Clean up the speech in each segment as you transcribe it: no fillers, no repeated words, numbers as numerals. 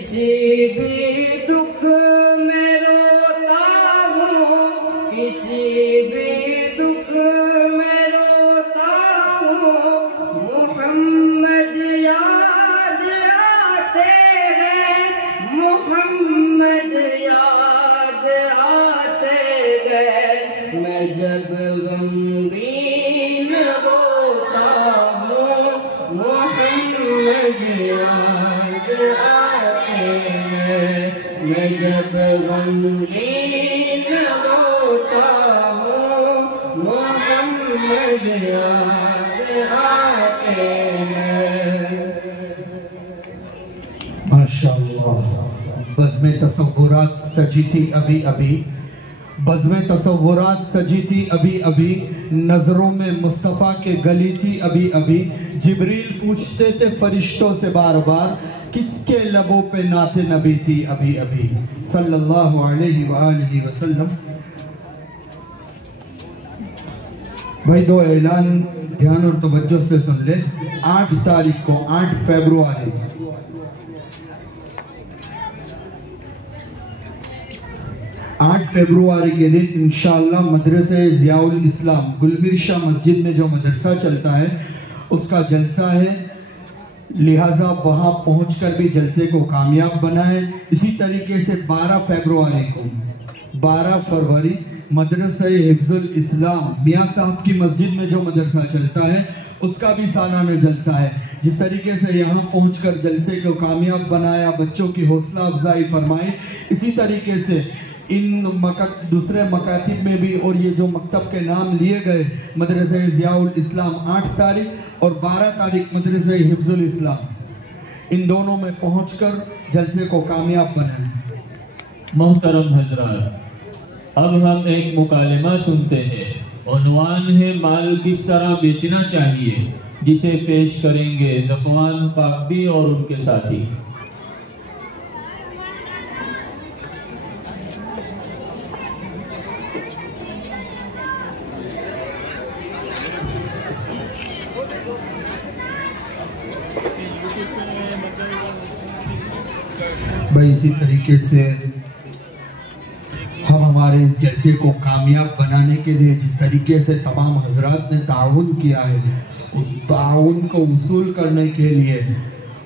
किसी भी दुख में रोता हूँ, किसी भी दुख में रोता हूँ, मोहम्मद याद आते हैं, मोहम्मद याद आते हैं। मैं जब गमगीन होता हूँ, मोहम्मद याद आते हैं। मैं जब गमगीन होता हूँ, मोहम्मद याद आते हैं। माशाअल्लाह। बज़्म तसव्वुरात सजी थी अभी अभी, बज़्म तसव्वुरात सजी थी अभी अभी, नजरों में मुस्तफ़ा के गली थी अभी अभी। जिब्रील पूछते थे फरिश्तों से बार बार, किसके लबों पे नाते नबी थी अभी अभी, सल्लल्लाहु अलैहि वसल्लम। भाई दो ऐलान ध्यान और तवज्जो से सुन ले। 8 तारीख को, 8 फरवरी, 8 फरवरी के दिन इंशाअल्लाह मदरसे ज़ियाउल इस्लाम गुलबिरशा मस्जिद में जो मदरसा चलता है उसका जलसा है, लिहाजा वहाँ पहुंचकर भी जलसे को कामयाब बनाए। इसी तरीके से 12 फरवरी को, 12 फरवरी मदरसा हिफ्जुल इस्लाम मियाँ साहब की मस्जिद में जो मदरसा चलता है उसका भी सालाना जलसा है। जिस तरीके से यहाँ पहुंचकर जलसे को कामयाब बनाया, बच्चों की हौसला अफजाई फरमाई, इसी तरीके से इन दूसरे मकातिब में भी, और ये जो मकतब के नाम लिए गए मदरसे ज़ियाउल इस्लाम 8 तारीख और 12 तारीख मदरसे हिफ्जुल इस्लाम, इन दोनों में पहुंचकर जलसे को कामयाब बनाएं। मोहतरम हजरात, अब हम एक मुकालमा सुनते हैं। उन्वान है माल किस तरह बेचना चाहिए, जिसे पेश करेंगे ज़क़वान पाकदी और उनके साथी। भाई इसी तरीके से हम हमारे इस जलसे को कामयाब बनाने के लिए जिस तरीके से तमाम हजरात ने ताउन किया है, उस ताउन को वसूल करने के लिए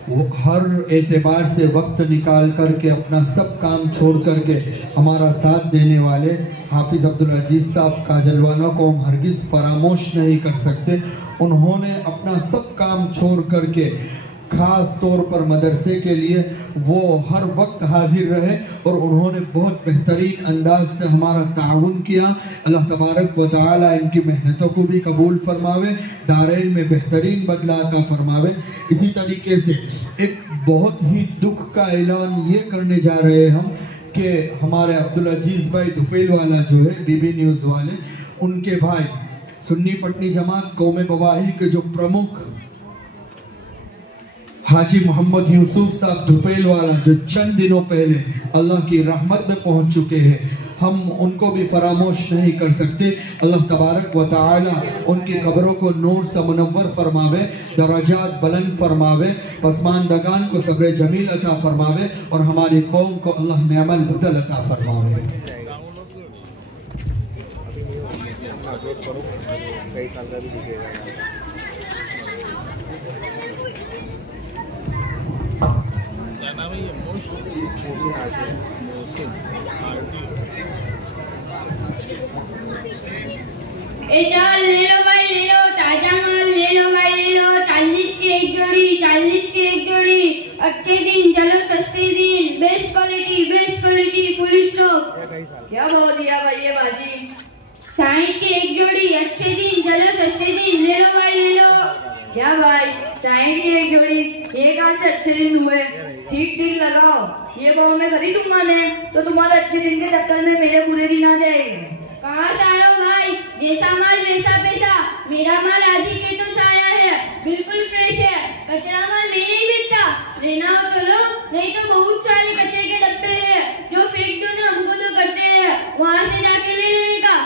वो हर एतबार से वक्त निकाल करके अपना सब काम छोड़ करके हमारा साथ देने वाले हाफिज़ अब्दुल अजीज़ साहब काजलवाना को हम हरगिज़ फरामोश नहीं कर सकते। उन्होंने अपना सब काम छोड़ करके ख़ास तौर पर मदरसे के लिए वो हर वक्त हाजिर रहे और उन्होंने बहुत बेहतरीन अंदाज से हमारा ताउन किया। अल्लाह तबारक व तआला इनकी मेहनतों को भी कबूल फरमावे, दारैन में बेहतरीन बदला अता फरमावे। इसी तरीके से एक बहुत ही दुख का ऐलान ये करने जा रहे हैं हम कि हमारे अब्दुल अजीज़ भाई धुपेल वाला जो है बीबी न्यूज़ वाले, उनके भाई सुन्नी पटनी जमात कौम गवाही के जो प्रमुख हाजी मोहम्मद यूसुफ साहब धुपेल वाला, जो चंद दिनों पहले अल्लाह की रहमत में पहुंच चुके हैं, हम उनको भी फरामोश नहीं कर सकते। अल्लाह तबारक व तआला उनकी कब्रों को नूर से मुनव्वर फरमावे, दराजात बुलंद फरमावे, पसमानदगान को सब्र जमील अता फरमावे और हमारी कौम को अल्लाह नेमल बदल अता फरमावे। चाल ले लो भाई ले लो, ताजा माल ले लो भाई ले लो, 40 की एक जोड़ी, 40 की एक जोड़ी। अच्छे दिन चलो सस्ते दिन, बेस्ट क्वालिटी फुल स्टॉक। क्या भाव दिया भाई ये बाजी? 60 की एक जोड़ी, अच्छे दिन चलो सस्ते दिन, ले लो भाई ले लो। क्या भाई 60 की एक जोड़ी, ये कहाँ से अच्छे दिन हुए? ठीक ठीक लगाओ, ये भाव में खरीदूंगा ने तो तुम्हारे अच्छे दिन के चक्कर में मेरे बुरे दिन आ जाएंगे। कहाँ से आए हो भाई? जैसा माल वैसा पैसा, मेरा माल आज ही के तो साया है, बिल्कुल फ्रेश है। कचरा माल मैं नहीं बेचता, लेना हो तो लो, नहीं तो बहुत सारे कचरे के डब्बे हैं जो फेंक दो ना, हमको तो करते हैं, वहाँ से जाके ले लेने का।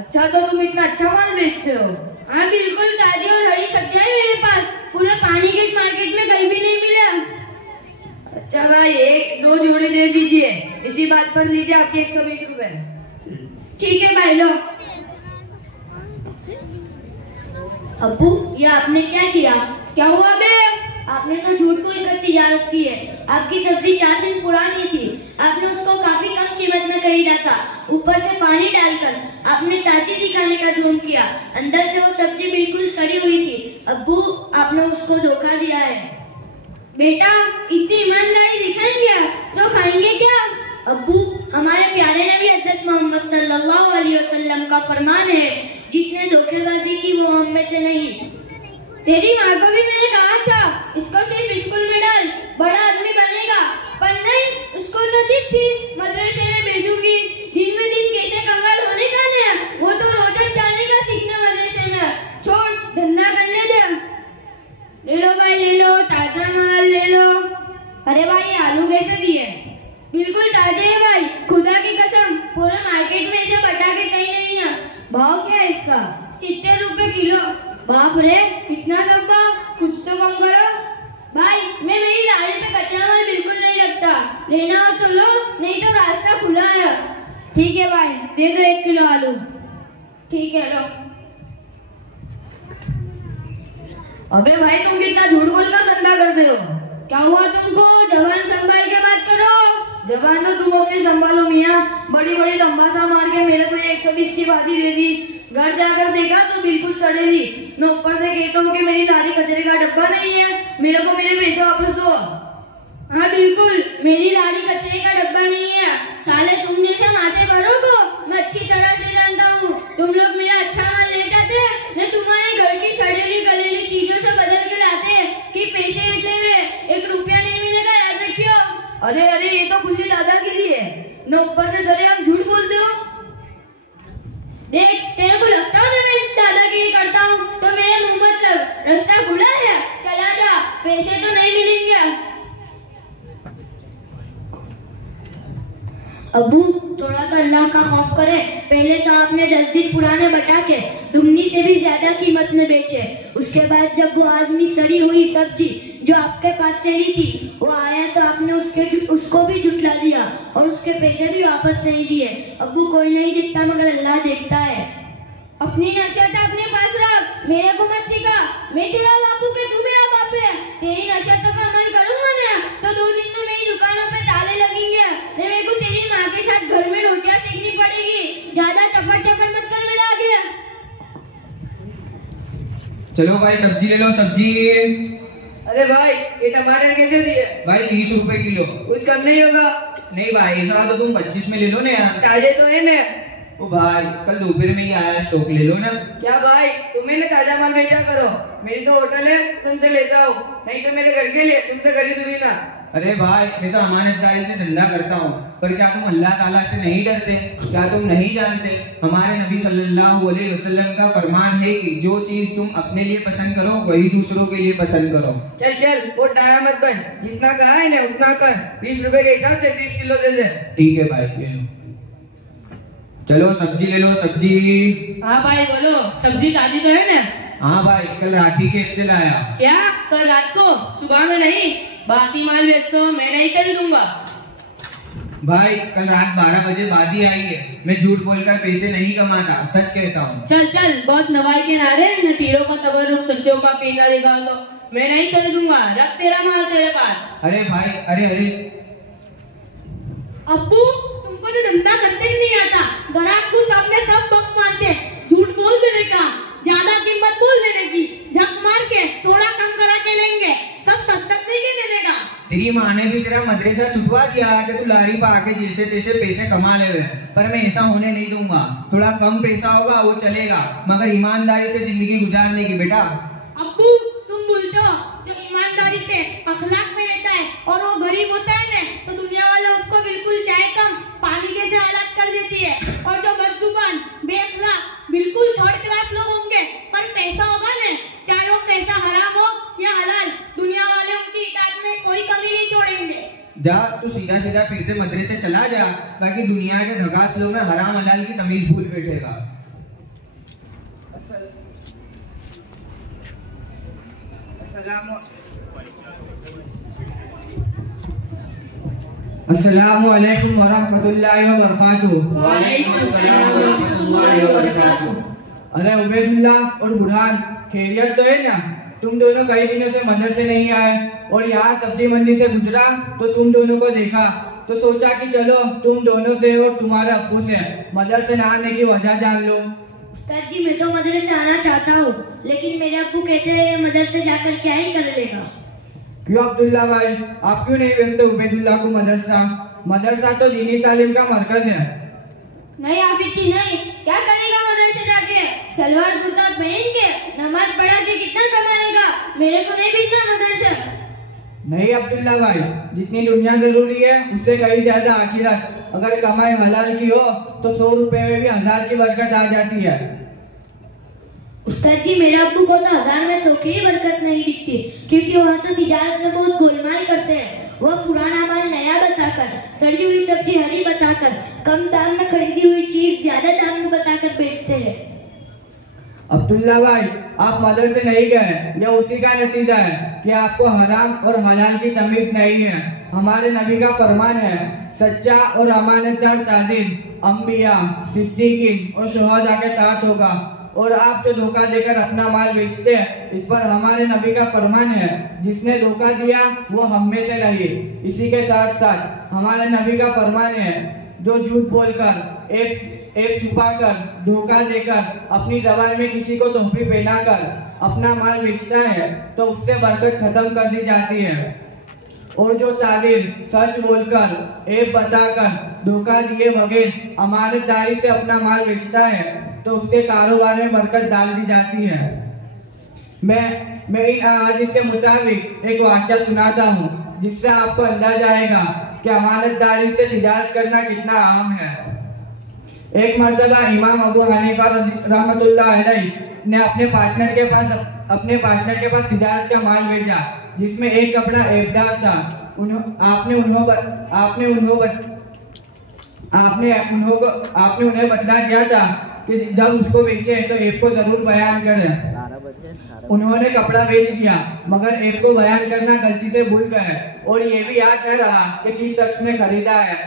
अच्छा तो तुम इतना अच्छा माल बेचते हो? हाँ बिल्कुल, ताजी और हरी सब्जियां मेरे पास, पूरे पानी गेट मार्केट में कहीं भी नहीं मिला। चल भाई 1-2 जोड़ी दे दीजिए, इसी बात पर लीजिए आपके 120 रुपए। ठीक है भाई लो। अब्बू ये आपने क्या किया? क्या हुआ बे? आपने तो झूठ बोलकर तिजारत की है। आपकी सब्जी 4 दिन पुरानी थी, आपने उसको काफी कम कीमत में खरीदा था। ऊपर से पानी डालकर आपने ताजी दिखाने का जुल्म किया, अंदर से वो सब्जी बिल्कुल सड़ी हुई थी। अब्बू आपने उसको धोखा दिया है। बेटा इतनी ईमानदारी दिखाएंगे तो खाएंगे क्या? अब्बू हमारे प्यारे नबी हज़रत मोहम्मद सल्लल्लाहु अलैहि वसल्लम का फरमान है, जिसने धोखेबाजी की वो हम में से नहीं। तेरी माँ को भी मैंने कहा था इसको सिर्फ स्कूल में डाल, बड़ा आदमी बनेगा, पर नहीं, उसको तो जिद थी मदरसे में भेजूंगी। दिन में दिन कैसे कंगाल होने का नहीं, वो तो रोज जाने का सीखने मदरसे में। छोड़, धंधा करने दे। ले लो भाई ले लो, ताजा माल ले लो। अरे भाई आलू कैसे दिए? बिल्कुल ताजे है भाई, खुदा की कसम, पूरे मार्केट में ऐसे पटाखे कहीं नहीं है। भाव क्या है इसका? 70 रुपए किलो। बाप रे इतना सब भाव, कुछ तो कम करो। भाई मैं मेरी लारी पे कचरा माल बिल्कुल नहीं रखता, लेना हो तो लो, नहीं तो रास्ता खुला है। ठीक है भाई दे दो 1 किलो आलू। ठीक है लो। अबे भाई तुम कितना झूठ बोलकर धंधा करते हो? क्या हुआ तुमको? जबान संभाल के बात करो। जबान तो तुम अपनी संभालो मियाँ, बड़ी बड़ी तंबासा मार के मेरे को 120 की भाजी दे दी, घर जाकर देखा तो बिल्कुल सड़ेली, न ऊपर से कहते हो कि मेरी लारी कचरे का डब्बा नहीं है, मेरे को मेरे पैसे वापस दो। हाँ बिल्कुल, मेरी लारी कचरे का डब्बा नहीं है। साले तुम जैसे माथे भरो को मैं अच्छी तरह से जानता हूँ। तुम लोग मेरा अच्छा माल ले जाते, मैं तुम्हारे घर की सड़ेली गलेली चीजों से बदल के लाते कि पैसे इतने में 1 रुपया नहीं मिलेगा, याद रखियो। अरे अरे ये तो खुली दादागिरी है, न ऊपर से सरे आप झूठ बोलते हो। देख तेरे को लगता है ना मैं दादागिरी करता हूँ तो मेरे मुंह मत लग, रास्ता खुला है, चला जा, पैसे तो नहीं मिलेंगे। अबू थोड़ा तो अल्लाह का खौफ करे। पहले तो आपने 10 दिन पुराने पटाखे दुगनी से भी ज्यादा कीमत में बेचे, उसके बाद जब वो आदमी सड़ी हुई सब्जी जो आपके पास से ली थी वो आया तो आपने उसको भी झुठला दिया और उसके पैसे भी वापस नहीं दिए। अब्बू कोई नहीं दिखता मगर अल्लाह देखता है। अपनी नसीहत अपने पास रख, मेरे को मत सिखा। मैं तेरा बापू के तू मेरा बाप है। तेरी नसीहतों पर अमल करूंगा ना तो 2 दिन में मेरी दुकानों पे ताले लगेंगे, मेरे को तेरी माँ के साथ घर में रोटियां सेकनी पड़ेगी। ज्यादा चपड़ मत कर मेरा आगे। चलो भाई सब्जी ले लो, सब्जी। अरे भाई ये टमाटर कैसे दिए? भाई 30 रुपए किलो। कुछ कम नहीं होगा? नहीं भाई ऐसा तो तुम 25 में ले लो ना यार। ताजे तो है ना? ओ भाई कल दोपहर में ही आया, स्टॉक ले लो ना। क्या भाई तुम्हें ना ताजा माल बेचा करो, मेरी तो होटल है तुमसे लेता हूँ, नहीं तो मेरे घर के लिए तुमसे खरीदूंगी ना। अरे भाई मैं तो अमानतदारी से धंधा करता हूँ, पर क्या तुम अल्लाह ताला से नहीं डरते? क्या तुम नहीं जानते हमारे नबी सल्लल्लाहु अलैहि वसल्लम का फरमान है कि जो चीज तुम अपने लिए पसंद करो वही दूसरों के लिए पसंद करो। चल चल वो डाया मत बन, जितना कहा है ना उतना कर। 20 रुपए के हिसाब से 30 किलो दे दे। ठीक है भाई ले लो। चलो सब्जी ले लो, सब्जी। हाँ भाई बोलो, सब्जी ताजी तो है ना? हाँ भाई कल राखी के से लाया। क्या कल रात को? सुबह में नहीं, बासी माल बेच तो मैं नहीं खरीदूंगा। भाई कल रात 12 बजे बाद ही आई है, मैं झूठ बोलकर पैसे नहीं कमाता, सच कहता हूँ। चल चल बहुत नवाई के नारे, न पीरों का तबरुक सच्चों का पीना दिखा तो मैं नहीं खरीदूंगा, रख तेरा माल तेरे पास। अरे भाई अरे अब्बू तुमको तो धंधा करते ही नहीं आता, ग्राहक को सामने सब बक मारते, झूठ बोल देने का, ज्यादा कीमत बोल देने की, झक मार के थोड़ा कम करा के लेंगे, सब सस्ता नहीं के देने का। तेरी माँ ने भी तेरा मदरसा छुटवा दिया कि तू लारी पे आके जैसे तैसे पैसे कमा ले, पर मैं ऐसा होने नहीं दूंगा। थोड़ा कम पैसा होगा वो चलेगा, मगर ईमानदारी से जिंदगी गुजारने की। बेटा अब्बू तुम बोलते हो जो ईमानदारी से अखलाक में रहता है और वो गरीब होता है ना तो दुनिया वाले उसको बिल्कुल चाय कम पानी जैसे हालात कर देती है, और जो बदजुबान बेअखलाक बिल्कुल 3rd क्लास लोग होंगे, पर पैसा होगा ना, चाहे वो पैसा हराम हो या हलाल, दुनिया वाले उनकी इताअत में कोई कमी नहीं छोड़ेंगे। जा तू सीधा सीधा फिर से मदरसे चला जा, बाकी दुनिया के धगास लोग में हराम हलाल की तमीज भूल बैठेगा। अस्सलामु अलैकुम वरहमतुल्लाहि वबरकातुहू। वालेकुम अस्सलाम वरहमतुल्लाहि वबरकातुहू। अरे उबैदुल्ला और बुरहान, खैरियत तो है ना? तुम दोनों कई दिनों से मदरसे नहीं आए और यहाँ सब्जी मंडी से गुजरा तो तुम दोनों को देखा तो सोचा कि चलो तुम दोनों से और तुम्हारे अब्बू से मदरसे न आने की वजह जान लो। उस्ताद जी, मैं तो मदरसे आना चाहता हूँ, लेकिन मेरे अब्बू कहते हैं मदरसे जाकर क्या ही कर लेगा। क्यों अब्दुल्ला भाई, आप क्यों नहीं भेजते उबैदुल्ला को मदरसा? मदरसा तो दीनी तालीम का मरकज है। नहीं हाफिज जी नहीं, क्या करेगा मदरसे जाके? सलवार कुर्ता पहन के नमाज पढ़ा के कितना कमा लेगा? मेरे को नहीं भेजना मदरसे। नहीं अब्दुल्ला भाई, जितनी दुनिया जरूरी है उससे कहीं ज्यादा आखिरत। अगर कमाई हलाल की हो तो 100 रुपए में भी 1000 की बरकत आ जाती है। उस्ताद जी, मेरे अब्बू को तो 1000 में 100 की बरकत नहीं दिखती, क्योंकि वहाँ तो तिजारत में बहुत गोलमाल करते हैं। वह पुराना माल नया बताकर, सड़ी हुई सब्जी हरी बताकर, कम दाम में खरीदी हुई चीज ज्यादा दाम में बताकर बेचते हैं। अब्दुल्ला भाई, आप मदरसे नहीं गए, यह उसी का नतीजा है कि आपको हराम और हलाल की तमीज नहीं है। हमारे नबी का फरमान है, सच्चा और अमानतदार ताजिर अंबिया, सिद्दीकीन और शुहदा के साथ होगा। और आप जो धोखा देकर अपना माल बेचते हैं, इस पर हमारे नबी का फरमान है, जिसने धोखा दिया वो हम में से नहीं। इसी के साथ साथ हमारे नबी का फरमान है, जो झूठ बोलकर एक छुपाकर धोखा देकर अपनी जबान में किसी को तोहफी पहनाकर अपना माल बेचता है तो उससे बरकत खत्म कर दी जाती है। और जो ताजिर सच बोलकर एक बताकर धोखा दिए बगैर अमानतदारी से अपना माल बेचता है तो उसके कारोबार में बरकत डाल दी जाती है। मैं इन अहादीस के मुताबिक एक वाक़या सुनाता हूँ, जिससे आपको अंदाजा आएगा कि अमानतदारी से तिजारत करना कितना आम है। एक मर्तबा इमाम अबू हनीफा रहमतुल्लाह अलैह ने अपने पार्टनर के पास तिजारत का माल भेजा, जिसमें एक कपड़ा ऐबदार था। आपने उन्हें बतला दिया था कि जब उसको बेचे तो ऐब को जरूर बयान करें। उन्होंने कपड़ा बेच दिया, मगर ऐब को बयान करना गलती से भूल गए और ये भी याद न रहा कि किस शख्स ने खरीदा है।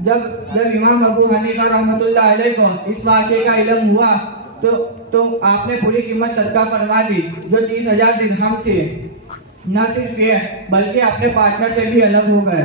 जब इमाम अबू हनीफा रहमतुल्लाह अलैह को इस वाक़े का इल्म हुआ तो आपने पूरी कीमत सदका फरमा दी, जो 30,000 दिरहम थी। न सिर्फ ये, बल्कि अपने पार्टनर से भी अलग हो गए।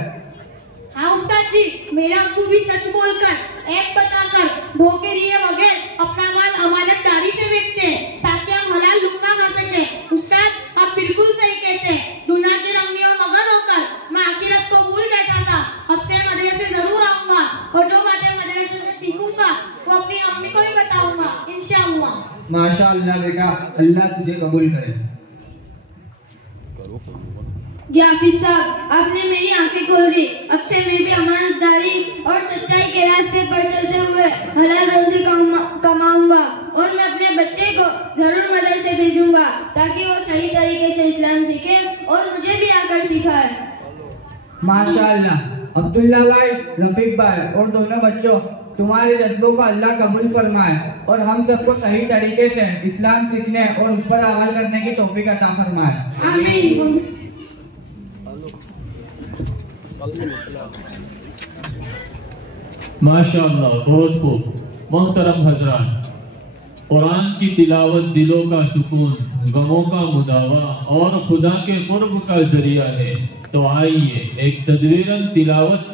हाँ उस्ताद जी, मेरा अब्बू भी सच बोलकर, ऐब बताकर, धोखे दिए बगैर अपना माल अमानतदारी से बेचते हैं, ताकि हम हलाल लुक्मा खा सकें। उस्ताद, आप बिल्कुल सही कहते हैं। दुनिया के रंगियों मगन होकर मैं आखिरत को भूल बैठा था। अब से मदरसे जरूर आऊंगा और जो बातें मदरसे से सीखूंगा वो अपनी अम्मी को भी बताऊंगा इंशाअल्लाह। माशाअल्लाह बेटा, अल्लाह तुझे कबूल करे। जी हाफिज साहब, आपने मेरी आंखें खोल दी। अब से मैं भी अमानतदारी और सच्चाई के रास्ते पर चलते हुए हलाल रोजी कमाऊंगा और मैं अपने बच्चे को जरूर मदरसे भेजूंगा, ताकि वो सही तरीके से इस्लाम सीखे और मुझे भी आकर सिखाए। माशाअल्लाह। अब्दुल्ला भाई, रफीक भाई और दोनों बच्चों, तुम्हारे जज्बों को अल्लाह कबूल फरमाए और हम सबको सही तरीके से इस्लाम सीखने और उस पर अमल करने की तौफीक अता फरमाए। आमीन। माशाअल्लाह, बहुत खूब। मोहतरम हजरात, कुरान की तिलावत दिलों का सुकून, गमों का मुदावा और खुदा के कुर्ब का जरिया है। तो आइए एक तदवीरन तिलावत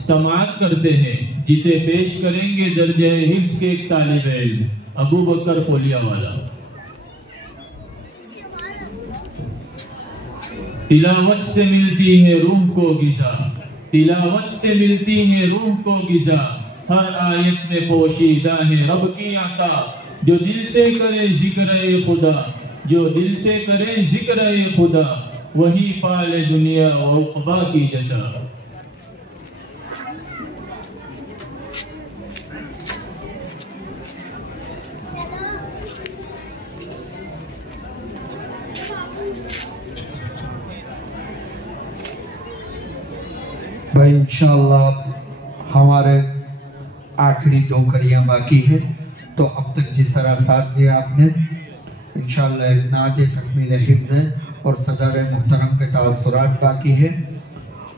समाअत करते हैं, जिसे पेश करेंगे दर्जे हिफ्ज़ के एक तालिब इल्म अबू बकर पोलिया वाला। तिलावत से मिलती है रूह को गिज़ा, तिलावत से मिलती है रूह को गिज़ा, हर आयत में पोशीदा है रब की आता। जो दिल से करे जिक्र खुदा, जो दिल से करे जिक्र खुदा, वही पाले दुनिया व उक़बा की जशा। भाई इंशाअल्लाह हमारे आखिरी 2 कड़ियाँ बाकी है, तो अब तक जिस तरह साथ दिया आपने, इंशाअल्लाह एक नात तकमील हिफ्ज़ है और सदर मुहतरम के तासुरात बाकी है।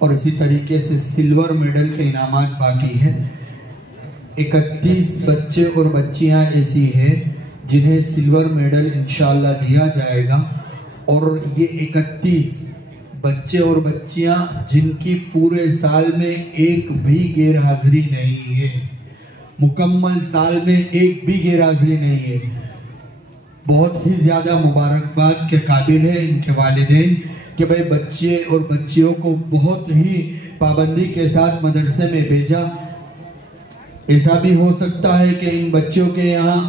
और इसी तरीके से सिल्वर मेडल के इनामात बाकी हैं। 31 बच्चे और बच्चियां ऐसी हैं जिन्हें सिल्वर मेडल इंशाल्लाह दिया जाएगा। और ये 31 बच्चे और बच्चियां जिनकी पूरे साल में एक भी गैर हाजिरी नहीं है, मुकम्मल साल में एक भी गैर हाजिरी नहीं है, बहुत ही ज़्यादा मुबारकबाद के काबिल है इनके वालिदैन कि भाई बच्चे और बच्चियों को बहुत ही पाबंदी के साथ मदरसे में भेजा। ऐसा भी हो सकता है कि इन बच्चों के यहाँ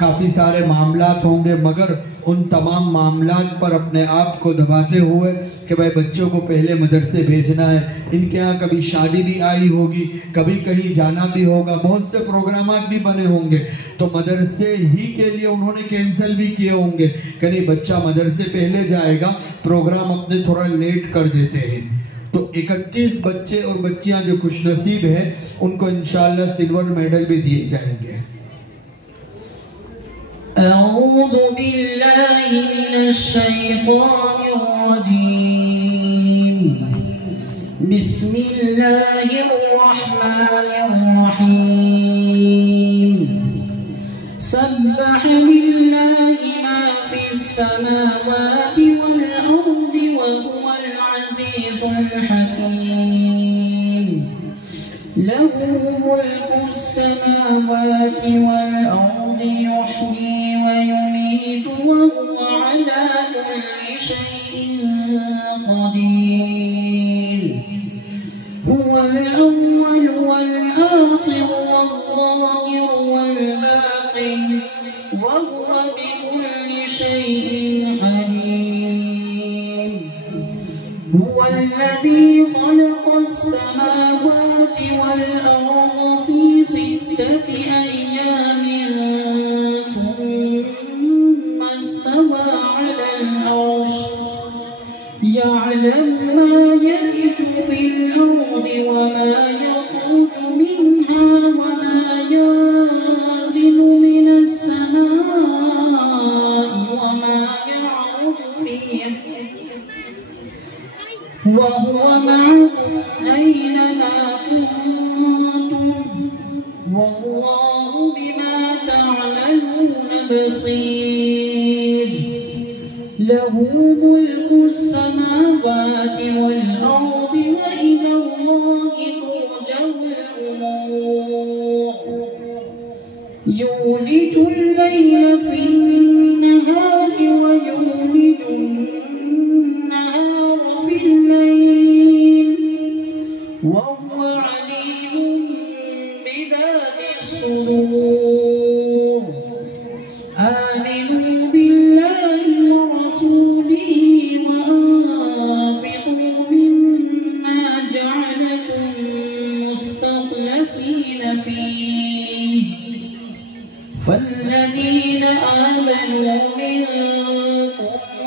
काफ़ी सारे मामलात होंगे, मगर उन तमाम मामलात पर अपने आप को दबाते हुए कि भाई बच्चों को पहले मदरसे भेजना है। इनके यहाँ कभी शादी भी आई होगी, कभी कहीं जाना भी होगा, बहुत से प्रोग्राम भी बने होंगे, तो मदरसे ही के लिए उन्होंने कैंसिल भी किए होंगे कि नहीं बच्चा मदरसे पहले जाएगा, प्रोग्राम अपने थोड़ा लेट कर देते हैं। तो 31 बच्चे और बच्चियां जो खुशनसीब हैं उनको इंशाल्लाह सिल्वर मेडल भी दिए जाएंगे। अऊज़ु बिल्लाहि मिनश शैतानिर रजीम। बिस्मिल्लाहिर रहमानिर रहीम। सब्बह लिल्लाहि मा फिस समावाति वल अर्दि व हुवल अज़ीज़ुल हकीम। लहू मुल्कुस समावाति वल अर्दि युहयी व युमीतु व हुवा अला कुल्लि शैइन क़दीर। हुवल अव्वल वल आखिर वल ज़ाहिर वल बातिन व हुवा बिकुल्लि शैइन अलीम। हुवल्लज़ी ख़लक़स समावाति वल अर्ज़ फ़ी सित्तति अय्यामिन थुम्मा इस्तवा अलल अर्श यअलमु मा यलिजु फ़िल अर्ज़ि व मा यख़रुजु मिन्हा व मा यंज़िलु मिनस समाइ व मा यअरुजु फ़ीहा वहुव मअकुम ऐनमा कुन्तुम वल्लाहु बिमा तअमलून बसीर। लहू मुल्कुस समावाति वल अर्दि व इलल्लाहि तुरजउल उमूर। युलिजुल लैला फिन नहारि व युलिजुन नहार फिल लैल वहुव अलीमुम बिदातिस सुदूर। आमिनू बिल्लाहि व रसूलिही व अंफिqू मिम्मा जअलकुम मुस्तख़लफ़ीन फ़ीह फ़ल्लज़ीन आमनू मिनकुम व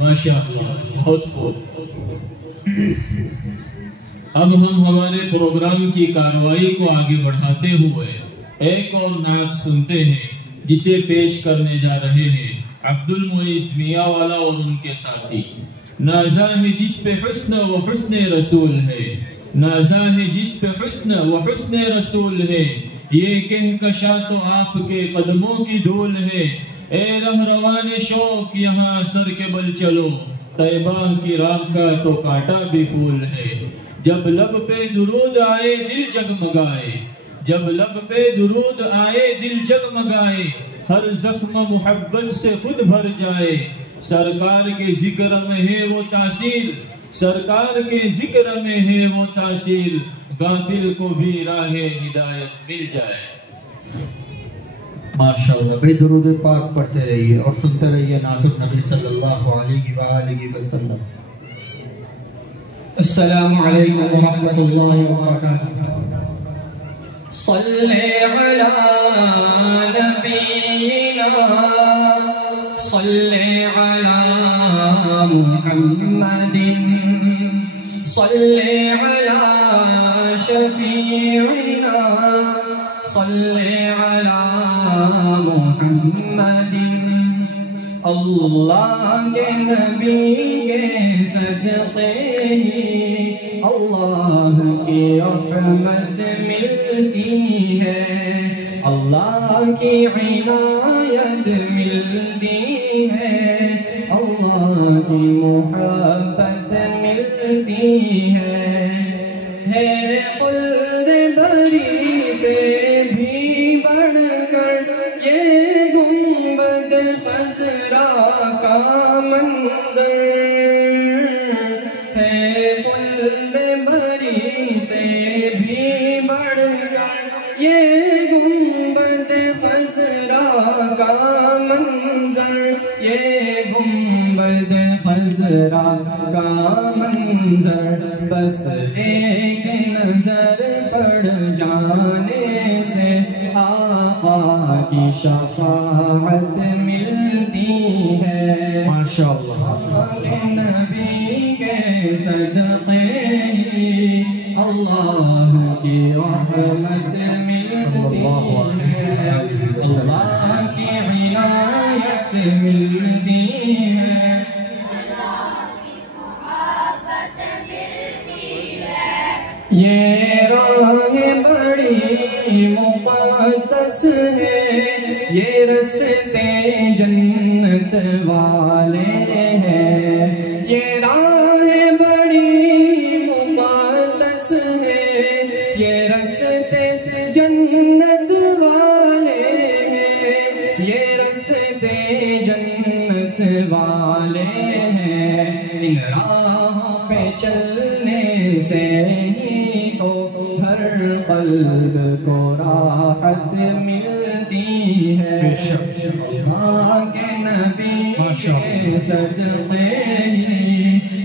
माशाअल्लाह, बहुत खूब। अब हम हमारे प्रोग्राम की कार्रवाई को आगे बढ़ाते हुए एक और नात सुनते हैं, जिसे पेश करने जा रहे हैं अब्दुल मुईस मियांवाला और उनके साथी। नाज़ा है जिस पे हुस्न व हुस्न रसूल है, नाज़ा है जिस पे हुस्न व हुस्न रसूल है, ये कहकशा तो आपके कदमों की धूल है। ए रहरवाने शौक यहाँ सर के बल चलो, तैबा की राह का तो कांटा भी फूल है। जब लब पे दुरूद आए दिल जगमगाए, जब लब पे दुरूद आए दिल जगमगाए, हर जख्म मुहब्बत से खुद भर जाए। सरकार के जिक्र में है वो तासीर, सरकार के जिक्र में है वो तासीर, गाफिल को भी राहे हिदायत मिल जाए। माशाअल्लाह, बेदरूद पाक पढ़ते रहिए और सुनते रहिए नातुक नबी सल्लल्लाहु अलैहि वसल्लम। अस्सलामु अलैकुम व रहमतुल्लाहि व बरकातुहू। सल्ले अला नबीना सल्ले अला मुहम्मदिन सल्ले अला शफीइना सल्ले अला मुहम्मदिन। अल्लाह के नबी के सदक़े ही अल्लाह की रहमत मिलती है, अल्लाह की इनायत मिलती है, अल्लाह की मोहब्बत मिलती है। खुल्द बरी से भी बढ़कर ये गुंबद खज़रा का मंजर है, खुल्द बरी से भी बढ़कर ये गुंबद खज़रा का मंजर, ये गुंबद खज़रा का मंजर। बस एक नजर पड़ जाने से आका की शफाअत मिलती है। माशाअल्लाह, नबी के सदक़े ही अल्लाह की रहमत मिलती है, अल्लाह की इनायत मिलती है। ये राह बड़ी मुक़द्दस है, ये रस्ते जन्नत वाले हैं। ये राह बड़ी मुक़द्दस है, ये रस्ते जन्नत वाले हैं, ये रस्ते जन्नत वाले हैं। इन राहों पे चलने से तो हर क़ल्ब को राहत मिलती है। माँ के नबी के सदक़े ही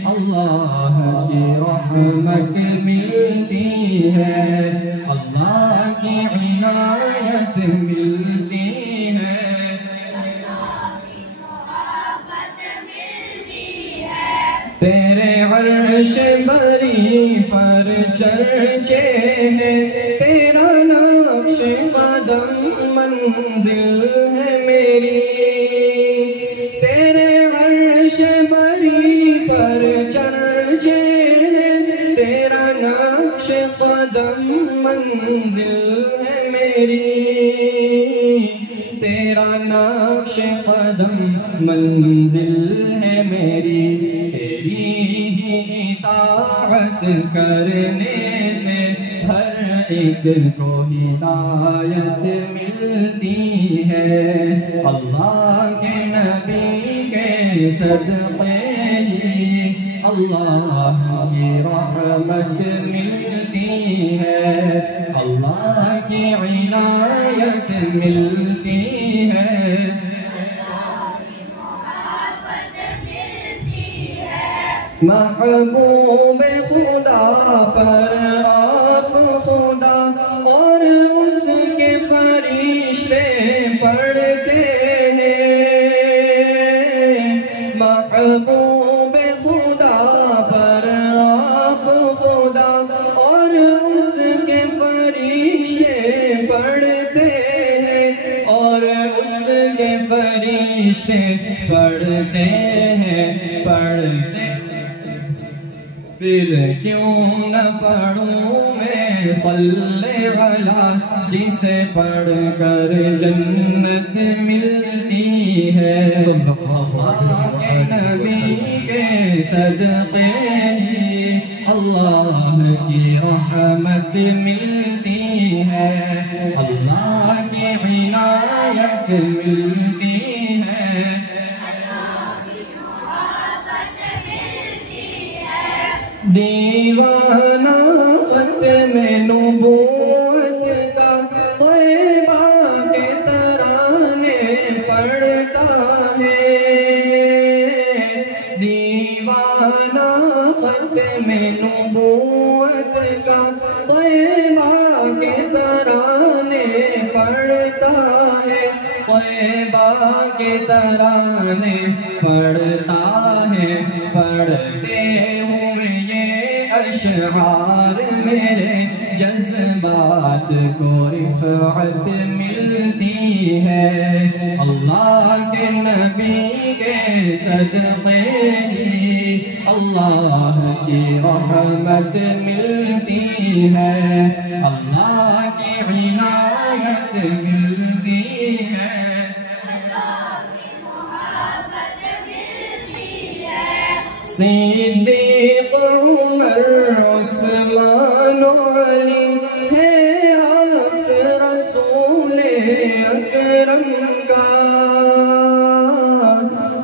अल्लाह की रहमत मिलती है, अल्लाह की इनायत मिलती है। तेरे अर्श बरी पर चर्चे हैं, तेरा नक्श कदम मंजिल है मेरी। तेरे अर्श बरी पर चर्चे हैं, तेरा नक्श कदम मंजिल है मेरी। तेरा नक्श कदम मंजिल है मेरी। तेरी ही इताअत करने से हर एक को हिदायत मिलती है। अल्लाह के नबी के सदक़े ही अल्लाह की रहमत मिलती है, अल्लाह की इनायत मिलती है। महबूब खुदा पर आप खुदा और उसके फरिश्ते पढ़ते हैं। महबूब खुदा पर आप खुदा और उसके फरिश्ते पढ़ते हैं, और उसके फरिश्ते पढ़ते हैं, पढ़ते। फिर क्यों न पढ़ूं मैं सल्ले वाला, जिसे पढ़ कर जन्नत मिलती है। के नबी के सदक़े ही अल्लाह की रहमत मिलती है, अल्लाह की इनायत मिलती है। दीवाना ख़त्म नबूवत का तैबा के तराने पढ़ता है। दीवाना ख़त्म नबूवत का तैबा के तराने पढ़ता है, तैबा के तराने पढ़ता है। पढ़ते अशआर मेरे जज्बात को रिफ़अत मिलती है, अल्लाह के नबी के सदक़े ही अल्लाह की रहमत मिलती है, अल्लाह की इनायत मिलती है। सिद्दीक़ उमर उस्मान अली है अक्स रसूल अकरम का।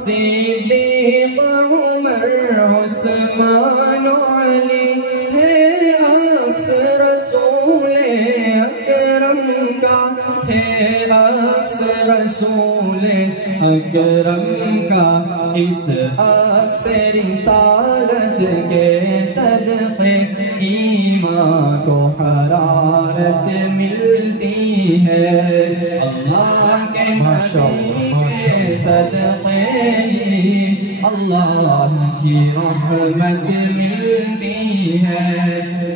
सिद्दीक़ उमर उस्मान अली है अक्स रसूल अकरम का, है अक्स रसूल अकरम का। इस अक्स रिसालत के सदक़े ईमान को हरारत मिलती है, अल्लाह के नबी के सदक़े ही अल्लाह की रहमत मिलती है,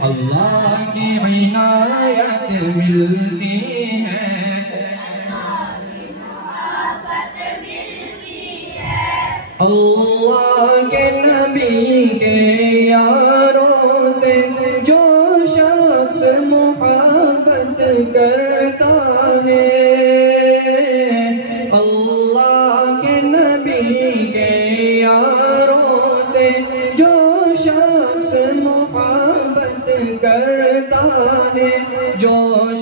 अल्लाह की इनायत मिलती है। अल्लाह के नबी के यारों से जो शख्स मोहब्बत करता है, अल्लाह के नबी के यारों से जो शख्स मोहब्बत करता है, जो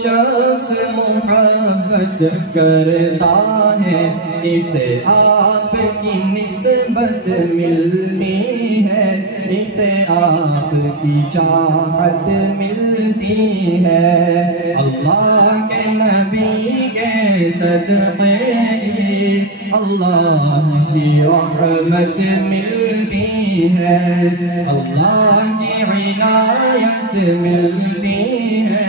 शख्स मोहब्बत करता है, इसे आपकी निस्बत मिलती है, इसे आपकी चाहत मिलती है। अल्लाह के नबी के सदक़े ही अल्लाह की रहमत मिलती है, अल्लाह की इनायत मिलती है,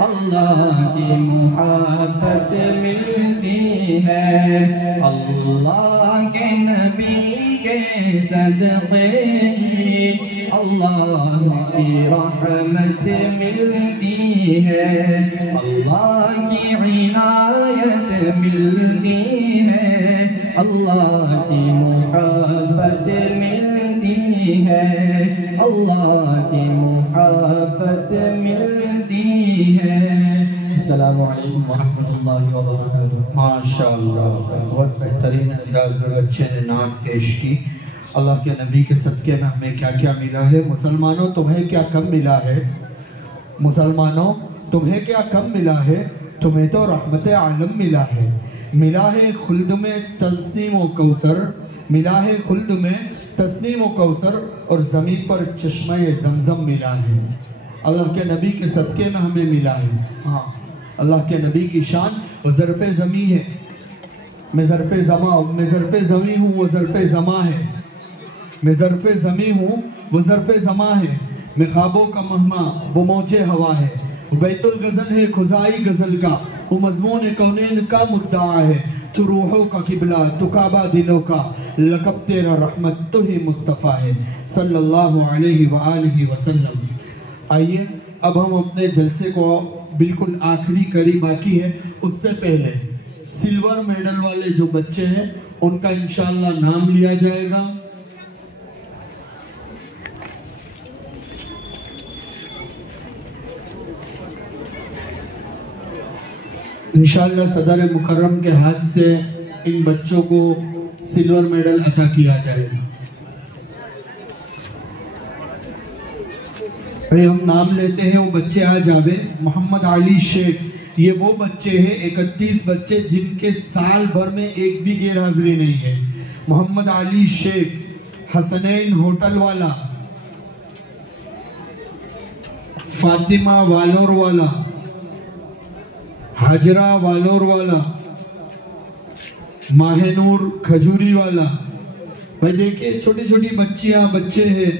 अल्लाह की मोहब्बत मिलती है। अल्लाह के नबी के सदक़े ही अल्लाह की रहमत मिलती है, अल्लाह की इनायत मिलती है, अल्लाह की मोहब्बत मिलती है, अल्लाह की मोहब्बत मिलती है। अस्सलामु अलैकुम वरहमतुल्लाहि वबरकातुहू। माशाअल्लाह, बहुत बेहतरीन अंदाज में बच्चे ने नात पेश की। अल्लाह के नबी के सदक़े में हमें क्या क्या मिला है। मुसलमानों तुम्हें क्या कम मिला है, मुसलमानों तुम्हें क्या कम मिला है, तुम्हें तो रहमत आलम मिला है। मिला है खुल्द में तस्नीम व कौसर, मिला है खुल्द में तस्नीम व कौसर, और ज़मीन पर चश्मा ज़मज़म मिला है। अल्लाह के नबी के सदक़े में हमें मिला है। हाँ, अल्लाह के नबी की शान वो ज़र्फ़े ज़मी है, मैं ज़र्फ़े ज़मा हूँ, मैं ज़र्फ़े ज़मी हूँ, वो ज़र्फ़े ज़मा है। मैं ज़र्फ़े ज़मी हूँ वो ज़र्फ़े ज़मा है, मैं ख्वाबों का महमा वो मौजे हवा है, बैतुल गज़ल है खुज़ाई गज़ल का, वो मज़मून कौनैन का मुद्दा है, तू रूहों का किबला तू काबा दिलों का, लक़ब तेरा रहमत तो ही मुस्तफ़ा है सल्लल्लाहु अलैहि व आलिहि वसल्लम। आइए अब हम अपने जलसे को बिल्कुल आखिरी करी बाकी है, उससे पहले सिल्वर मेडल वाले जो बच्चे हैं उनका इंशाअल्लाह नाम लिया जाएगा। इंशाअल्लाह सदर मुकर्रम के हाथ से इन बच्चों को सिल्वर मेडल अता किया जाएगा। भाई हम नाम लेते हैं, वो बच्चे आ जावे। मोहम्मद अली शेख, ये वो बच्चे हैं 31 बच्चे जिनके साल भर में एक भी गैर हाजिरी नहीं है। मोहम्मद अली शेख, हसनैन होटल वाला, फातिमा वालोर वाला, हाजरा वालोर वाला, माहनूर खजूरी वाला। भाई देखिए छोटी छोटी बच्चियां बच्चे हैं।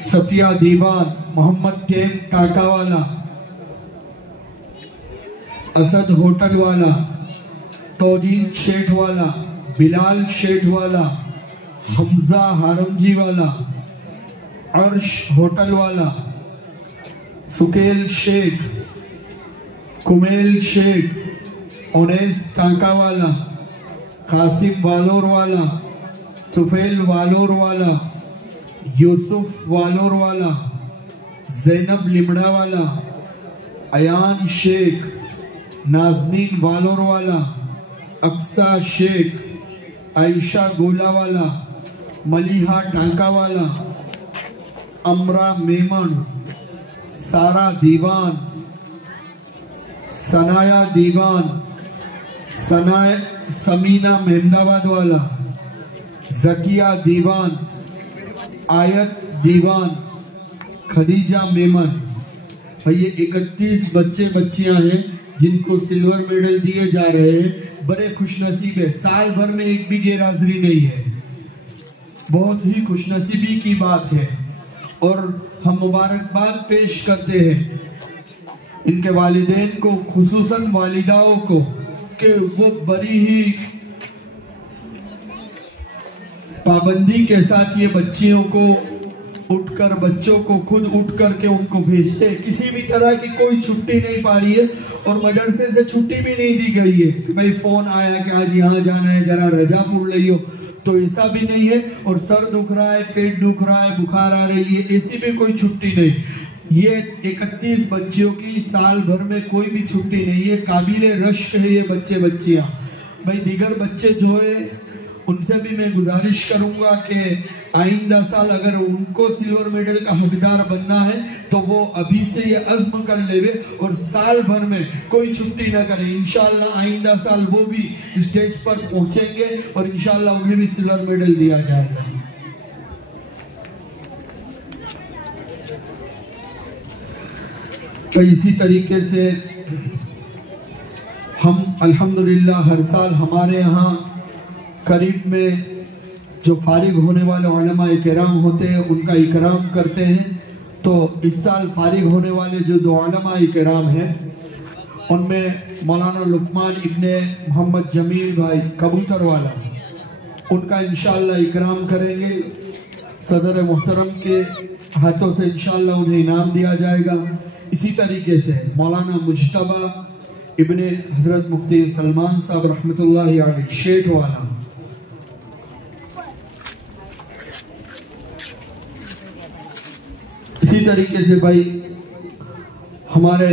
सफिया दीवान, मोहम्मद कैफ टाका वाला, असद होटल वाला, तौजीन शेठ वाला, बिलाल शेठ वाला, हमजा हारमजी वाला, अर्श होटल वाला, सुकेल शेख, कुमेल शेख, उनैस टाका वाला, कासिम वालोर वाला, तुफेल वालोर वाला, यूसुफ वालोर वाला, जैनब लिमड़ा वाला, अयान शेख, नाजनीन वालोर वाला, अक्सा शेख, आयशा गोला वाला, मलिहा टांका वाला, अमरा मेमन, सारा दीवान, सनाया दीवान, समीना मेहमदाबाद वाला, जकिया दीवान, आयत दीवान, खदीजा मेमन। भाई ये 31 बच्चे बच्चियां हैं जिनको सिल्वर मेडल दिए जा रहे हैं। बड़े खुशनसीब है, साल भर में एक भी गैर हाजिरी नहीं है, बहुत ही खुशनसीबी की बात है। और हम मुबारकबाद पेश करते हैं इनके वालिदैन को, खुसूसन वालिदाओं को, कि वो बड़ी ही पाबंदी के साथ ये बच्चियों को उठकर, बच्चों को खुद उठ करके उनको भेजते हैं। किसी भी तरह की कोई छुट्टी नहीं पा रही है और मदरसे से छुट्टी भी नहीं दी गई है कि भाई फोन आया कि आज यहाँ जाना है जरा रजा पुर लियो, तो ऐसा भी नहीं है। और सर दुख रहा है, पेट दुख रहा है, बुखार आ रही है, ऐसी भी कोई छुट्टी नहीं। ये 31 बच्चियों की साल भर में कोई भी छुट्टी नहीं है। काबिल रश्क है ये बच्चे बच्चियाँ। भाई दीगर बच्चे जो है उनसे भी मैं गुजारिश करूंगा कि आइंदा साल अगर उनको सिल्वर मेडल का हकदार बनना है तो वो अभी से ये अज़्म कर लेवे और साल भर में कोई छुट्टी ना करें। इंशाल्लाह आइंदा साल वो भी स्टेज पर पहुंचेंगे और इंशाल्लाह उन्हें भी सिल्वर मेडल दिया जाएगा। तो इसी तरीके से हम अल्हम्दुलिल्लाह हर साल हमारे यहाँ करीब में जो फारिग होने वाले उलमा किराम होते हैं उनका इकराम करते हैं। तो इस साल फारिग होने वाले जो 2 उलमा किराम हैं उनमें मौलाना लुकमान इब्ने मोहम्मद जमील भाई कबूतर वाला, उनका इंशाअल्लाह इकराम करेंगे। सदर मुहतरम के हाथों से इंशाअल्लाह उन्हें इनाम दिया जाएगा। इसी तरीके से मौलाना मुज्तबा इब्ने हजरत मुफ्ती सलमान साहब रहमतुल्लाहि अलैह शेठ वाला, इसी तरीके से भाई हमारे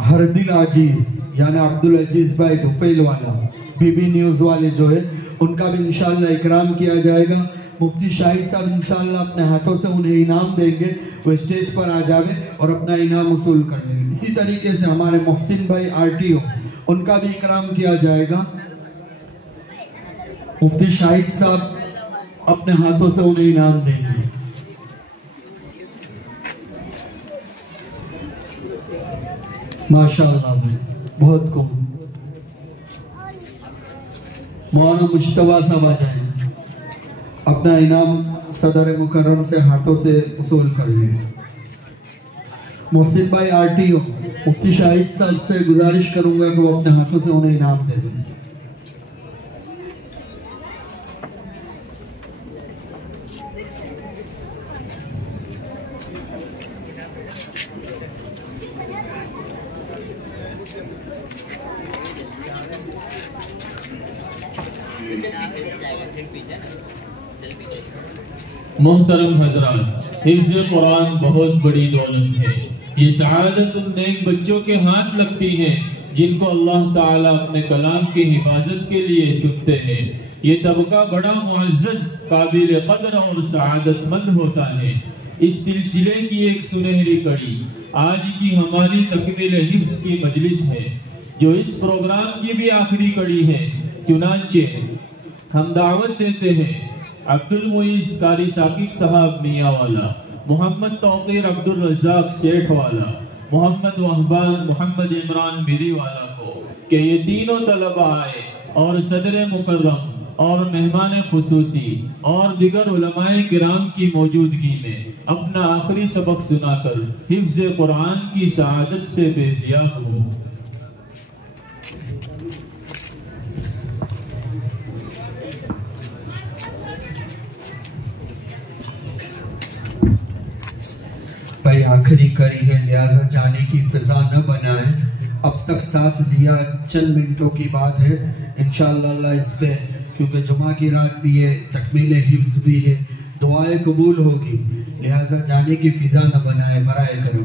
हरदिल अजीज यानी अब्दुल अजीज भाई धुपेल वाला, बीबी न्यूज़ वाले जो है उनका भी इंशाअल्लाह इकराम किया जाएगा। मुफ्ती शाहिद साहब इंशाअल्लाह अपने हाथों से उन्हें इनाम देंगे, वो स्टेज पर आ जावे और अपना इनाम वसूल कर लेंगे। इसी तरीके से हमारे मोहसिन भाई RTO, उनका भी इकराम किया जाएगा। मुफ्ती शाहिद साहब अपने हाथों से उन्हें इनाम देंगे। माशाअल्लाह बहुत खूब। मौलाना मुश्तबा साहब आ जाए, अपना इनाम सदर मुकर्रम से हाथों से वसूल कर लें। मोहसिन भाई RTO मुफ्ती शाहिद साहब से गुजारिश करूंगा कि वो अपने हाथों से उन्हें इनाम दे दें। मोहतरम हजरात, हिफ्ज़ कुरान बहुत बड़ी दौलत है। ये शहादत उन नेक बच्चों के हाथ लगती है जिनको अल्लाह ताला अपने कलाम की हिफाजत के लिए चुनते हैं। ये तबका बड़ा मुअज़्ज़ज़, काबिल क़द्र और सआदतमंद होता है। इस सिलसिले की एक सुनहरी कड़ी आज की हमारी तकमील हिफ्ज़ की मजलिस है, जो इस प्रोग्राम की भी आखिरी कड़ी है। चुनांचे हम दावत देते हैं अब्दुल मुईज़ कारी साकिब साहब मियाँ वाला, मोहम्मद तौक़ीर अब्दुल रज़ाक सेठ वाला, मोहम्मद वहबान मोहम्मद इमरान बिरी वाला को कि ये तीनों तलबा आए और सदर मुकर्रम और मेहमान खुसूसी और दिगर उलमाए किराम की मौजूदगी में अपना आखिरी सबक सुनाकर हिफ्ज़ कुरान की सआदत से बेज़ियाब हो। भाई आखिरी कड़ी है, लिहाजा जाने की फिजा न बनाए। अब तक साथ दिया, चंद मिनटों की बात है इंशाअल्लाह इस पे, क्योंकि जुमा की रात भी है, तकमील हिफ्ज़ भी है, दुआएं कबूल होगी, लिहाजा जाने की फिजा न बनाए बराए करो।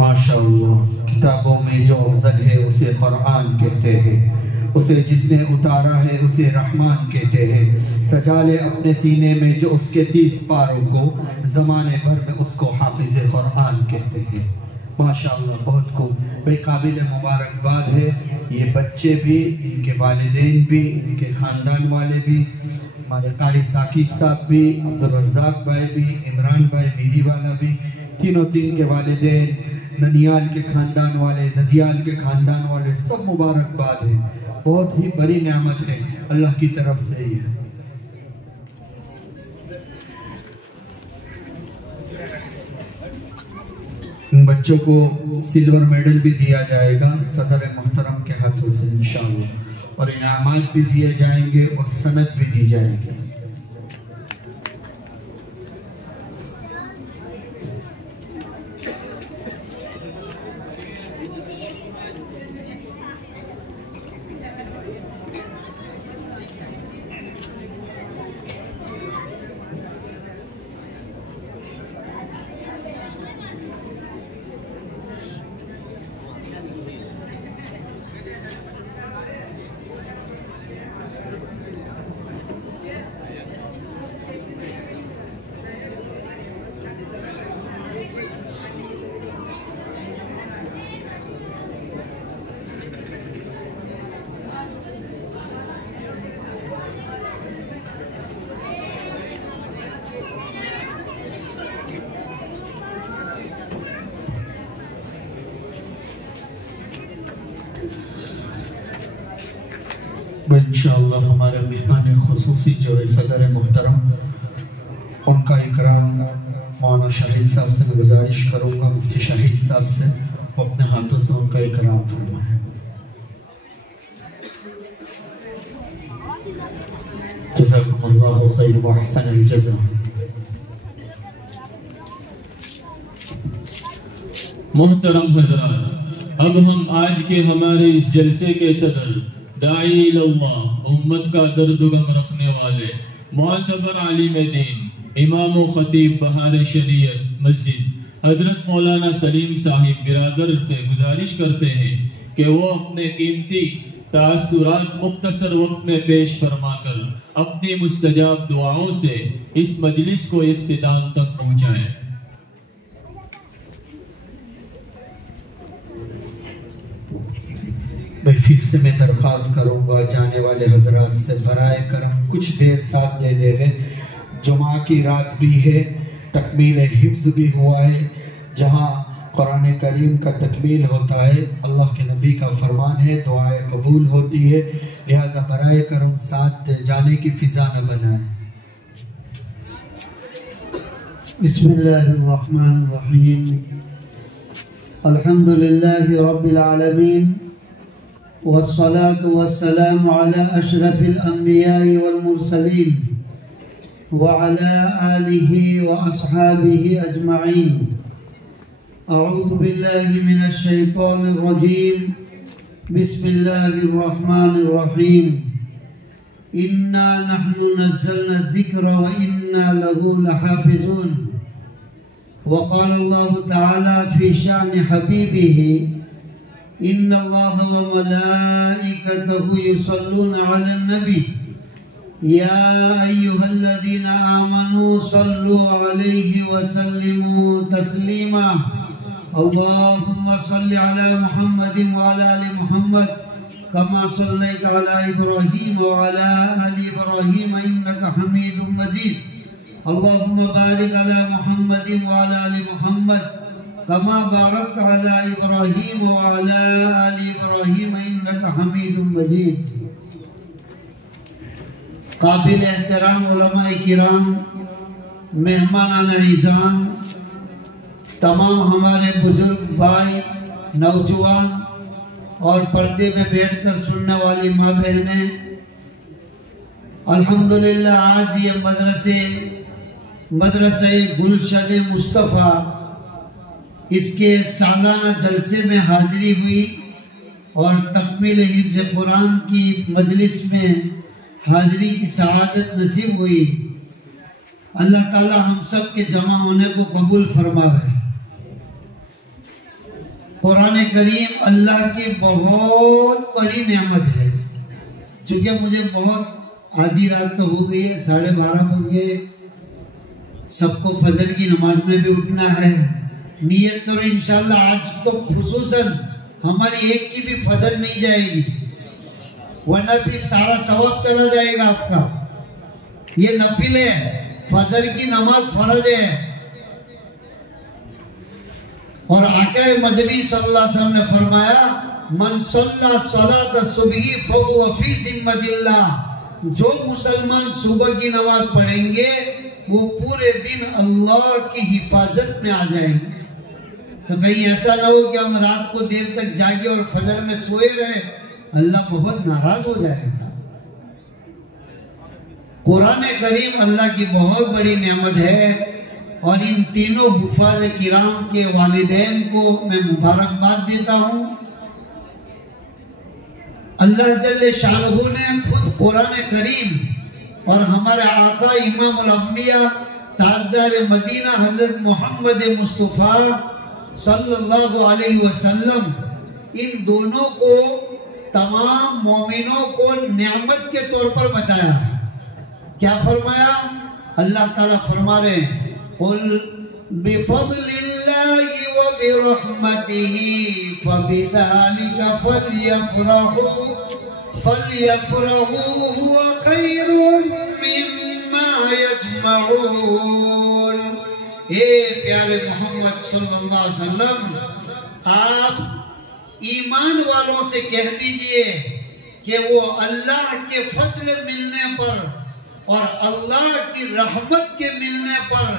माशाअल्लाह किताबों में जो अफजल है उसे कुरान कहते हैं उसे जिसने उतारा है उसे रहमान कहते हैं सजा ले अपने सीने में जो उसके 30 पारों को ज़माने भर में उसको हाफिज़ कुरान कहते हैं माशाअल्लाह बहुत को बेकाबिल मुबारकबाद है ये बच्चे भी इनके वालिदैन भी इनके ख़ानदान वाले भी हमारे कारी साकिब साहब भी अब्दुल रज़ाक भाई भी इमरान भाई मीरी वाला भी तीनों तीन के वालिदैन ननियाल के ख़ानदान वाले नदियाल के ख़ानदान वाले सब मुबारकबाद है बहुत ही बड़ी नेमत है अल्लाह की तरफ से ही है बच्चों को सिल्वर मेडल भी दिया जाएगा सदर मोहतरम के हाथों से इंशाअल्लाह और इनामात भी दिए जाएंगे और सनद भी दी जाएगी इंशाअल्लाह हमारे मेहमान खुसूसी जो है सदर मोहतरम उनका इकराम मौलाना शाहिद साहब से मैं गुजारिश करूँगा मुफ्ती शाहिद साहब से वो अपने हाथों से उनका इकराम फरमाएं जज़ाकुमुल्लाहु खैर व अहसनल जज़ा मोहतरम हज़रात अब हम आज के हमारे इस जलसे के सदर दाई इल्लाह उम्मत का दर्द गम रखने वाले मुअतबर आलिम दीन इमाम व खतीब बहार शरीयत मस्जिद हजरत मौलाना सलीम साहिब बिरादर से गुजारिश करते हैं कि वो अपने कीमती तासुरात मुख्तसर वक्त में पेश फरमाकर अपनी मुस्तजाब दुआओं से इस मजलिस को इख्तिताम तक पहुँचाएं। मैं फिर से मैं दरख्वास्त करूँगा जाने वाले हजरात से बराए करम कुछ देर साथ दे देवे जुमा की रात भी है तकमील हिफ्ज़ भी हुआ है जहाँ कुरान करीम का तकमील होता है अल्लाह के नबी का फरमान है दुआएं कबूल होती है लिहाजा बराए करम साथ जाने की फ़िज़ा न बनाए। बिस्मिल्लाहिर्रहमानिर्रहीम अल्हम्दुलिल्लाहि रब्बिल आलमीन वस्सलातु वस्सलामु अला अशरफिल अंबिया'i वल मुरसलीन व अला आलिहि व अस्हाबिहि अजमईन। अऊज़ु बिल्लाहि मिनश शैतानिर रजीम बिस्मिल्लाहिर रहमानिर रहीम इन्ना नहनु नज़्ज़लना ज़िक्र व इन्ना लहु लहाफ़िज़ून। वक़ाल अल्लाहु तआला फ़ी शानि हबीबिही इन्नल्लाह व मलाइकतहु युसल्लूना अलन नबी या अय्युहल्लज़ीना आमनू सल्लु अलैहि वसल्लिमू तस्लीमा अल्लाहुम्मा सल्लि अला मुहम्मदिन व अला आलि मुहम्मद कमा सल्लैता अला इब्राहीम व अला आलि इब्राहीम इन्नका हमीदुम मजीद अल्लाहुम्मा बारिक अला मुहम्मदिन व अला आलि मुहम्मद कमा बारकता अला इब्राहीम व अला आलि इब्राहीम इन्नका हमीदुम मजीद। काबिल एहतराम उलमाए किराम, मेहमानान इज़ाम, तमाम हमारे बुजुर्ग भाई, नौजवान और पर्दे में बैठकर सुनने वाली माँ बहनें, अल्हम्दुलिल्लाह आज ये मदरसे गुलशन मुस्तफ़ा इसके सालाना जलसे में हाजिरी हुई और तकमील हिफ्ज़ कुरान की मजलिस में हाजिरी की सआदत नसीब हुई। अल्लाह ताला हम सब के जमा होने को कबूल फरमावे। कुरान करीम अल्लाह की बहुत बड़ी नेमत है। चूँकि मुझे बहुत आधी रात तो हो गई है, 12:30 बज गए, सबको फजर की नमाज में भी उठना है। नियत करो इंशाल्लाह आज तो खुसूसन हमारी एक की भी फजर नहीं जाएगी, वरना फिर सारा सवाब चला जाएगा आपका। ये नफिल है, फजर की नमाज फर्ज है। और आका मदनी सल्लल्लाहु अलैहि वसल्लम ने फरमाया, मन सल्ला सलात सुबही फहुव फी जिम्मतिल्लाह, जो मुसलमान सुबह की नमाज पढ़ेंगे वो पूरे दिन अल्लाह की हिफाजत में आ जाएंगे। तो कहीं ऐसा ना हो कि हम रात को देर तक जागे और फजर में सोए रहे, अल्लाह बहुत नाराज हो जाएगा। कुरान करीम अल्लाह की बहुत बड़ी नेमत है और इन तीनों हुफ़ाज़ किराम के वालिदैन को मैं मुबारकबाद देता हूँ। अल्लाह जल्ले शानहू ने खुद कुरान करीम और हमारे आका इमामुल अंबिया ताजदार मदीना हजरत मोहम्मद मुस्तफ़ा सल्लल्लाहु अलैहि वसल्लम इन दोनों को तमाम मोमिनों को नेमत के तौर पर बताया। क्या फरमाया? अल्लाह ताला फरमा रहे कुल बिफज़लिल्लाहि व बिरहमतिही फबिज़ालिका फल्यफ़रहू हुवा खैरुम मिम्मा यजमऊन। ए प्यारे मोहम्मद सल्लल्लाहु अलैहि वसल्लम, आप ईमान वालों से कह दीजिए कि वो अल्लाह के फजल मिलने पर और अल्लाह की रहमत के मिलने पर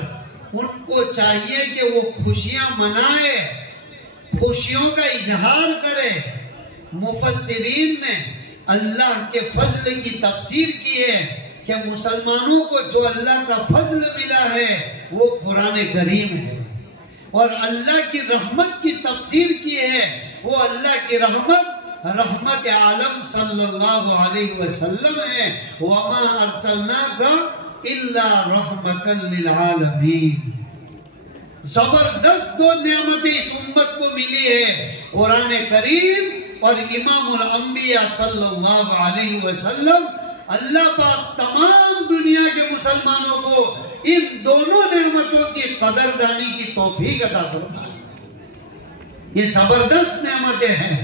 उनको चाहिए कि वो खुशियां मनाए, खुशियों का इजहार करे। मुफस्सिरीन ने अल्लाह के फजल की तफसीर की है कि मुसलमानों को जो अल्लाह का फजल मिला है वो कुरान करीम है, और अल्लाह की रहमत की तफसीर की है वो अल्लाह की रहमत आलम सल्लल्लाहु अलैहि वसल्लम है। वमा अरसलनाका इल्ला रहमतन लिल आलमीन। जबरदस्त दो नेमतें इस उम्मत को मिली है, कुरान करीम और इमामुल अंबिया सल्लल्लाहु अलैहि वसल्लम। अल्लाह पाक तमाम दुनिया के मुसलमानों को इन दोनों नेमतों की कदरदानी की तौफीक अता फरमाए। ये जबरदस्त नेमतें हैं।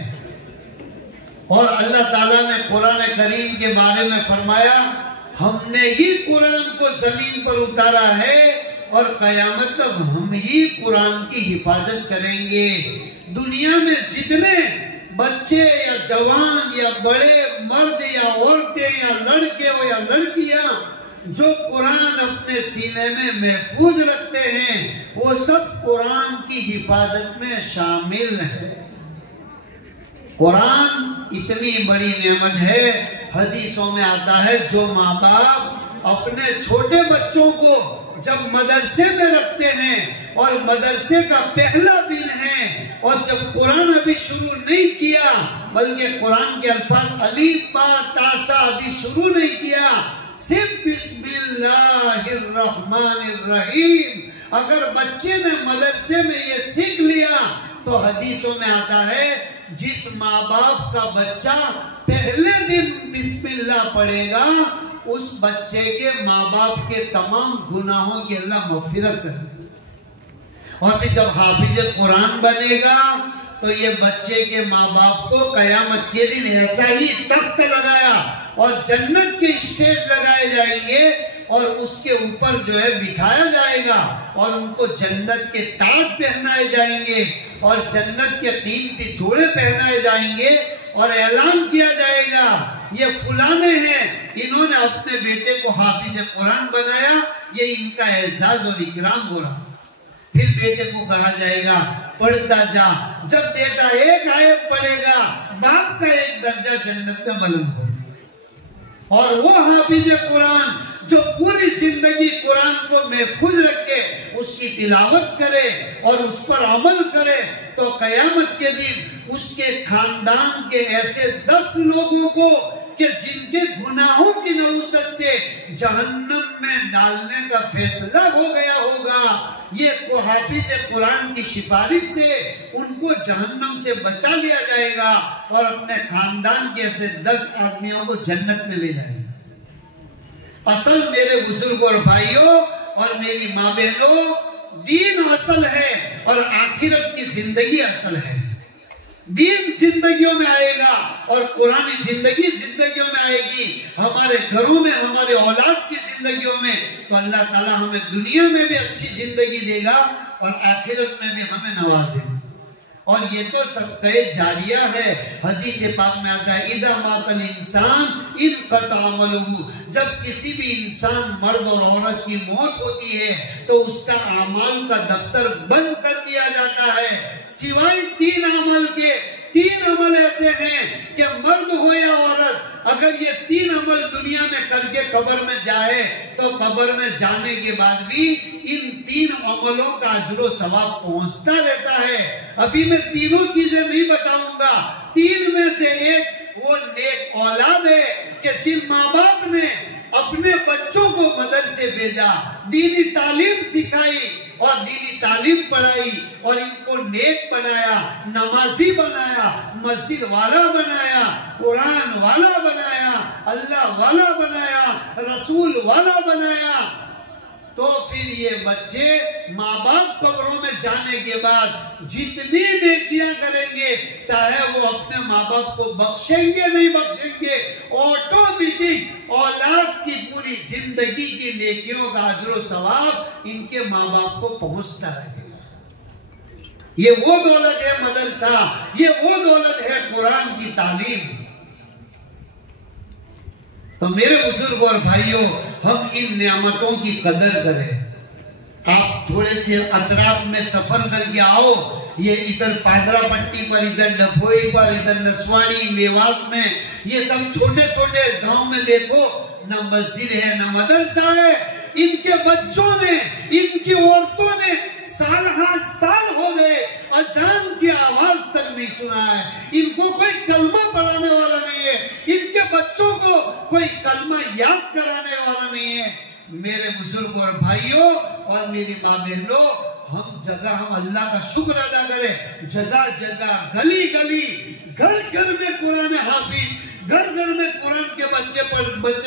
और अल्लाह ताला ने कुरान करीम के बारे में फरमाया, हमने ही कुरान को जमीन पर उतारा है और कयामत तक हम ही कुरान की हिफाजत करेंगे। दुनिया में जितने बच्चे या जवान या बड़े मर्द या औरतें या लड़के हो या लड़कियां जो कुरान अपने सीने में महफूज रखते हैं वो सब कुरान की हिफाजत में शामिल है। कुरान इतनी बड़ी नेमत है, हदीसों में आता है जो माँ बाप अपने छोटे बच्चों को जब मदरसे में रखते हैं और मदरसे का पहला दिन है और जब कुरान अभी शुरू नहीं किया, बल्कि कुरान के अल्फाज अलीफ बा तासा अभी शुरू नहीं किया, सिर्फ बिस्मिल्लाहिर रहमानिर रहीम अगर बच्चे ने मदरसे में ये सीख लिया तो हदीसों में आता है जिस माँ बाप का बच्चा पहले दिन बिस्मिल्लाह पढ़ेगा उस बच्चे के माँ बाप के तमाम गुनाहों की अल्लाह मग़फ़िरत कर दे। और फिर जब हाफिज कुरान बनेगा तो ये बच्चे के माँ बाप को कयामत के दिन ऐसा ही तख्त लगाया और जन्नत के स्टेज लगाए जाएंगे और उसके ऊपर जो है बिठाया जाएगा और उनको जन्नत के ताज पहनाए जाएंगे और जन्नत के कीमती जोड़े पहनाए जाएंगे और ऐलान किया जाएगा ये फुलाने हैं, इन्होंने अपने बेटे को हाफिज कुरान बनाया, ये इनका एजाज और इकराम हो रहा। फिर बेटे को कहा जाएगा पढ़ता जा, जब बेटा एक आयत पढ़ेगा बाप का एक दर्जा जन्नत में बुलंद हो। और वो हाफिज कुरान जो पूरी जिंदगी कुरान को महफूज रखे, उसकी तिलावत करे और उस पर अमल करे, तो कयामत के दिन उसके खानदान के ऐसे 10 लोगों को कि जिनके गुनाहों की नौसत से जहन्नम में डालने का फैसला हो गया होगा, ये हाफिज कुरान की सिफारिश से उनको जहन्नम से बचा लिया जाएगा और अपने खानदान के ऐसे 10 आदमियों को जन्नत में ले जाएगा। असल मेरे बुजुर्ग और भाइयों और मेरी माँ बहनों, दीन असल है और आखिरत की जिंदगी असल है। दीन जिंदगियों में आएगा और कुरानी जिंदगी जिंदगियों में आएगी, हमारे घरों में, हमारे औलाद की जिंदगियों में, तो अल्लाह ताला हमें दुनिया में भी अच्छी जिंदगी देगा और आखिरत में भी हमें नवाजेगा। और ये तो सदक़े जारिया है। हदीस पाक में आता है इदा मातल इंसान इन कतामलहु, जब किसी भी इंसान मर्द और औरत की मौत होती है तो उसका अमाल का दफ्तर बंद कर दिया जाता है, सिवाय 3 अमल के। 3 अमल ऐसे हैं कि मर्द हो या औरत, अगर ये 3 अमल दुनिया में करके कब्र में जाए तो कब्र में जाने के बाद भी इन 3 अमलों का अजर सवाब पहुंचता रहता है। अभी मैं तीनों चीजें नहीं बताऊंगा। 3 में से एक वो नेक औलाद है कि जिन माँ बाप ने अपने बच्चों को मदरसे भेजा, दीनी तालीम सिखाई और दीनी तालीम पढ़ाई और इनको नेक बनाया, नमाजी बनाया, मस्जिद वाला बनाया, कुरान वाला बनाया, अल्लाह वाला बनाया, रसूल वाला बनाया, तो फिर ये बच्चे माँ बाप कब्रों में जाने के बाद जितनी नेकियां करेंगे, चाहे वो अपने माँ बाप को बख्शेंगे नहीं बख्शेंगे, ऑटोमेटिक औलाद की पूरी जिंदगी की नेकियों का अजर सवाब इनके माँ बाप को पहुंचता रहेगा। ये वो दौलत है मदरसा, ये वो दौलत है कुरान की तालीम। तो मेरे बुजुर्ग और भाइयों, हम इन नियामतों की कदर करें। आप थोड़े से अतराफ में सफर करके आओ, ये इधर पादरा पट्टी पर, इधर डभोई पर, इधर नसवाड़ी, मेवात में, ये सब छोटे छोटे गांव में देखो, न मस्जिद है न मदरसा है। इनके बच्चों ने, इनकी औरतों ने साल हो गए अजान की आवाज तक नहीं सुना है। इनको कोई कलमा पढ़ाने वाला नहीं है, इनके बच्चों को कोई कलमा याद कराने वाला नहीं है। मेरे बुजुर्ग और भाइयों और मेरी माँ बहनों, हम अल्लाह का शुक्र अदा करें। जगह जगह, गली गली, घर घर में कुरान हाफिज, घर घर में कुरान के बच्चे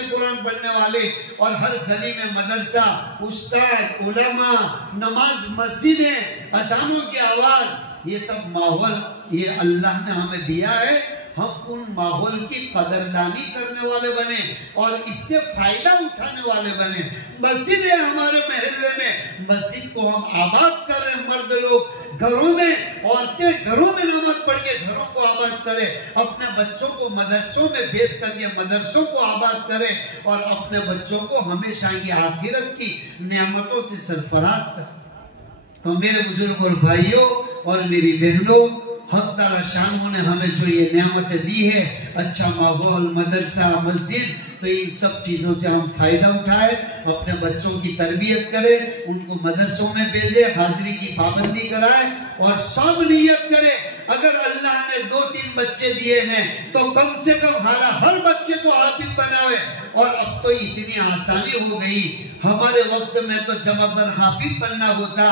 कुरान पढ़ने वाले, और हर गली में मदरसा, उस्ताद, उलमा, नमाज, मस्जिदें, अजानों की आवाज, ये सब माहौल ये अल्लाह ने हमें दिया है। हम उन माहौल की कदरदानी करने वाले बने और इससे फायदा उठाने वाले बने। मस्जिद है हमारे महल्ले में, मस्जिद को हम आबाद कर रहे हैं। मर्द लोग घरों में, औरतें घरों में नमाज पढ़ के घरों को आबाद करें, अपने बच्चों को मदरसों में भेज करके मदरसों को आबाद करें और अपने बच्चों को हमेशा की आखिरत की नेमतों से सरफराज करें। तो मेरे बुजुर्ग और भाइयों और मेरी बहनों, हक ताला शान ने हमें जो ये नेमतें दी है, अच्छा माहौल, मदरसा, मस्जिद, तो इन सब चीज़ों से हम फ़ायदा उठाए, अपने बच्चों की तरबियत करें, उनको मदरसों में भेजें, हाजिरी की पाबंदी कराए और सब नियत करें। अगर अल्लाह ने 2-3 बच्चे दिए हैं तो कम से कम हर बच्चे को हाफिज बनाए। और अब तो इतनी आसानी हो गई, हमारे वक्त में तो जब अपन हाफिज बनना होता,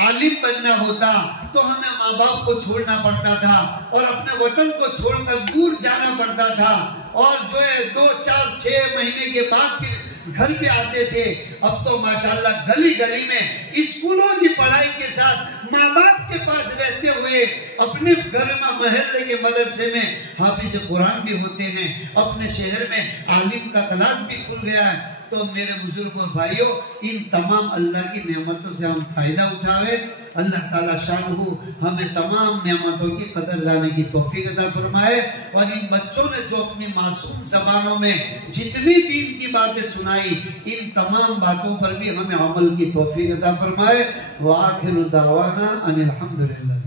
आलिम बनना होता, तो हमें माँ बाप को छोड़ना पड़ता था और अपने वतन को छोड़कर दूर जाना पड़ता था। और जो है 2, 4, 6 महीने के बाद फिर घर पे आते थे। अब तो माशाल्लाह गली गली में स्कूलों की पढ़ाई के साथ माँ बाप के पास रहते हुए अपने घर में महल्ले के मदरसे में हाफिज कुरान भी होते हैं। अपने शहर में आलिम का क्लास भी खुल गया है। तो मेरे बुजुर्गों भाइयों, इन तमाम अल्लाह की नेमतों से हम फायदा उठावे। अल्लाह ताला शानहू हमें तमाम नेमतों की कदर लाने की तौफीक अता फरमाए। और इन बच्चों ने जो अपनी मासूम ज़बानों में जितनी दीन की बातें सुनाई, इन तमाम बातों पर भी हमें अमल की तौफीक अता फरमाए। व आखिरु दावाना अनिल हम्दुलिल्लाह।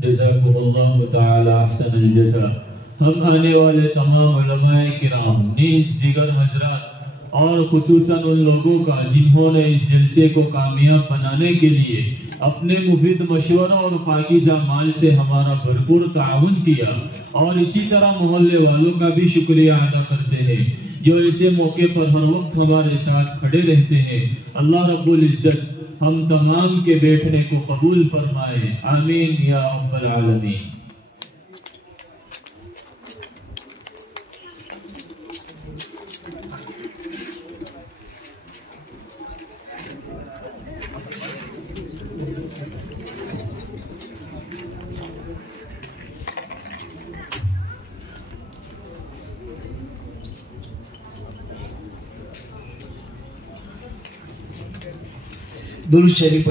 जज़ाकुमुल्लाहु तआला अहसनल जज़ा। हम आने वाले तमाम उलमाए किराम, नीज़ दीगर हज़रात और खुसूसन उन लोगों का जिन्होंने इस जलसे को कामयाब बनाने के लिए अपने मुफीद मशवरों और पाकीज़ा माल से हमारा भरपूर ताउन किया, और इसी तरह मोहल्ले वालों का भी शुक्रिया अदा करते हैं जो ऐसे मौके पर हर वक्त हमारे साथ खड़े रहते हैं। अल्लाह रब्बुल इज़्ज़त हम तमाम के बैठने को कबूल फरमाए। आमीन या रब्बल आलमीन। दुरूद शरीफ